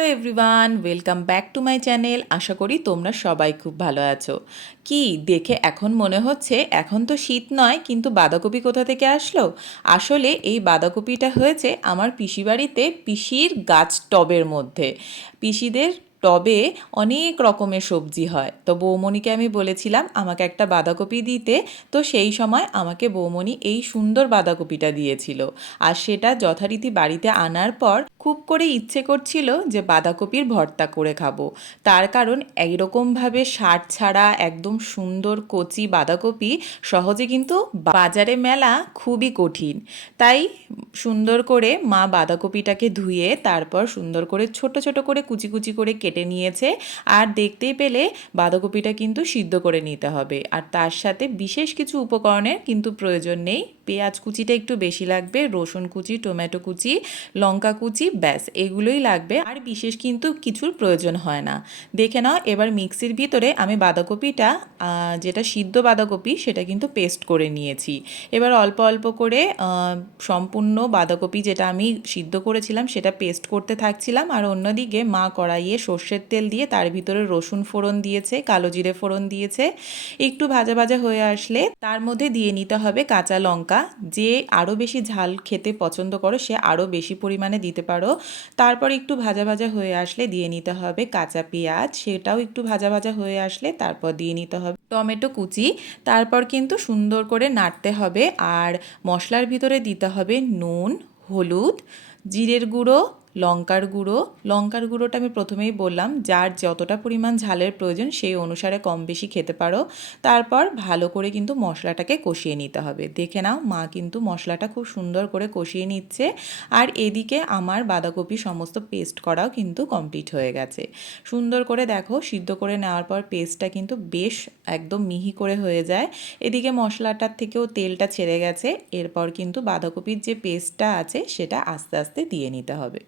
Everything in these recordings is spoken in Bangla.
Hello everyone, welcome back to my channel. আশা করি তোমরা সবাই খুব ভালো আছো। কি দেখে এখন মনে হচ্ছে, এখন তো শীত নয়, কিন্তু বাঁধাকপি কোথা থেকে আসলো? আসলে এই বাঁধাকপিটা হয়েছে আমার পিসি বাড়িতে পিসির গাছ টবের মধ্যে। পিসিদের টবে অনেক রকমের সবজি হয়। তো বৌমণিকে আমি বলেছিলাম, আমাকে একটা বাঁধাকপি দিতে। তো সেই সময় আমাকে বৌমণি এই সুন্দর বাঁধাকপিটা দিয়েছিল। আর সেটা যথারীতি বাড়িতে আনার পর খুব করে ইচ্ছে করছিল যে বাঁধাকপির ভর্তা করে খাব। তার কারণ এইরকমভাবে সার ছাড়া একদম সুন্দর কচি বাঁধাকপি সহজে কিন্তু বাজারে মেলা খুবই কঠিন। তাই সুন্দর করে মা বাঁধাকপিটাকে ধুয়ে তারপর সুন্দর করে ছোট ছোট করে কুচি কুচি করে কেটে নিয়েছে আর দেখতেই পেলে বাঁধাকপিটা কিন্তু সিদ্ধ করে নিতে হবে। আর তার সাথে বিশেষ কিছু উপকরণের কিন্তু প্রয়োজন নেই। পেঁয়াজ কুচিটা একটু বেশি লাগবে, রসুন কুচি, টমেটো কুচি, লঙ্কা কুচি ব্যাস, এগুলোই লাগবে। আর বিশেষ কিন্তু কিছুর প্রয়োজন হয় না। দেখে নাও, এবার মিক্সির ভিতরে আমি বাঁধাকপিটা যেটা সিদ্ধ বাঁধাকপি, সেটা কিন্তু পেস্ট করে নিয়েছি। এবার অল্প অল্প করে সম্পূর্ণ বাঁধাকপি যেটা আমি সিদ্ধ করেছিলাম, সেটা পেস্ট করতে থাকছিলাম। আর অন্যদিকে মা কড়াইয়ে সর্ষের তেল দিয়ে তার ভিতরে রসুন ফোড়ন দিয়েছে, কালো জিরে ফোড়ন দিয়েছে। একটু ভাজা ভাজা হয়ে আসলে তার মধ্যে দিয়ে নিতে হবে কাঁচা লঙ্কা। যে আরও বেশি ঝাল খেতে পছন্দ করো, সে আরও বেশি পরিমাণে দিতে পারো তারপর একটু ভাজা ভাজা হয়ে আসলে দিয়ে নিতে হবে কাঁচা পেঁয়াজ। সেটাও একটু ভাজা ভাজা হয়ে আসলে তারপর দিয়ে নিতে হবে টমেটো কুচি। তারপর কিন্তু সুন্দর করে নাড়তে হবে। আর মশলার ভিতরে দিতে হবে নুন, হলুদ, জিরের গুঁড়ো লঙ্কার গুঁড়ো। লঙ্কার গুঁড়োটা আমি প্রথমেই বললাম, যার যতটা পরিমাণ ঝালের প্রয়োজন সেই অনুসারে কম বেশি খেতে পারো। তারপর ভালো করে কিন্তু মশলাটাকে কষিয়ে নিতে হবে। দেখে নাও, মা কিন্তু মশলাটা খুব সুন্দর করে কষিয়ে নিচ্ছে। আর এদিকে আমার বাঁধাকপি সমস্ত পেস্ট করাও কিন্তু কমপ্লিট হয়ে গেছে। সুন্দর করে দেখো, সিদ্ধ করে নেওয়ার পর পেস্টটা কিন্তু বেশ একদম মিহি করে হয়ে যায়। এদিকে মশলাটার থেকেও তেলটা ছেড়ে গেছে। এরপর কিন্তু বাঁধাকপির যে পেস্টটা আছে সেটা আস্তে আস্তে দিয়ে নিতে হবে।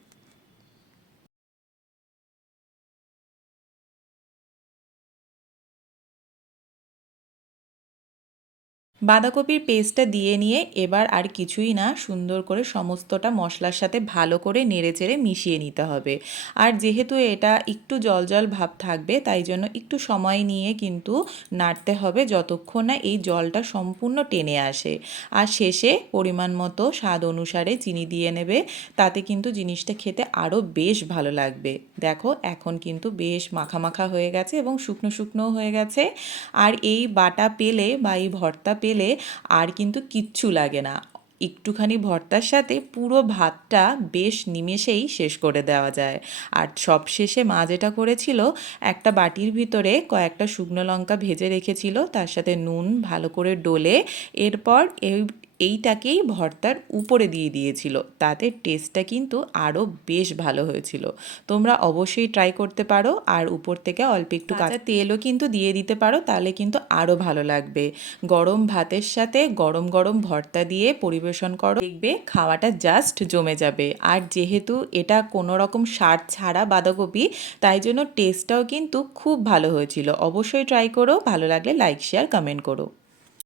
বাঁধাকপির পেস্টটা দিয়ে নিয়ে এবার আর কিছুই না, সুন্দর করে সমস্তটা মশলার সাথে ভালো করে নেড়ে চেড়ে মিশিয়ে নিতে হবে। আর যেহেতু এটা একটু জল জল ভাব থাকবে, তাই জন্য একটু সময় নিয়ে কিন্তু নাড়তে হবে যতক্ষণ না এই জলটা সম্পূর্ণ টেনে আসে। আর শেষে পরিমাণ মতো স্বাদ অনুসারে চিনি দিয়ে নেবে, তাতে কিন্তু জিনিসটা খেতে আরও বেশ ভালো লাগবে। দেখো, এখন কিন্তু বেশ মাখা মাখা হয়ে গেছে এবং শুকনো শুকনো হয়ে গেছে। আর এই বাটা পেলে বা এই ভর্তা পেলে তেলে আর কিন্তু কিচ্ছু লাগে না। একটুখানি ভর্তার সাথে পুরো ভাতটা বেশ নিমেষেই শেষ করে দেওয়া যায়। আর সব শেষে মা যেটা করেছিল, একটা বাটির ভিতরে কয়েকটা শুকনো লঙ্কা ভেজে রেখেছিল, তার সাথে নুন ভালো করে ডলে, এরপর এই এইটাকেই ভর্তার উপরে দিয়ে দিয়েছিল। তাতে টেস্টটা কিন্তু আরও বেশ ভালো হয়েছিল। তোমরা অবশ্যই ট্রাই করতে পারো আর উপর থেকে অল্প একটু কাঁচা তেলও কিন্তু দিয়ে দিতে পারো তাহলে কিন্তু আরও ভালো লাগবে। গরম ভাতের সাথে গরম গরম ভর্তা দিয়ে পরিবেশন করো। দেখবে খাওয়াটা জাস্ট জমে যাবে। আর যেহেতু এটা কোনো রকম সার ছাড়া বাঁধাকপি তাই জন্য টেস্টটাও কিন্তু খুব ভালো হয়েছিল। অবশ্যই ট্রাই করো ভালো লাগলে লাইক শেয়ার কমেন্ট করো।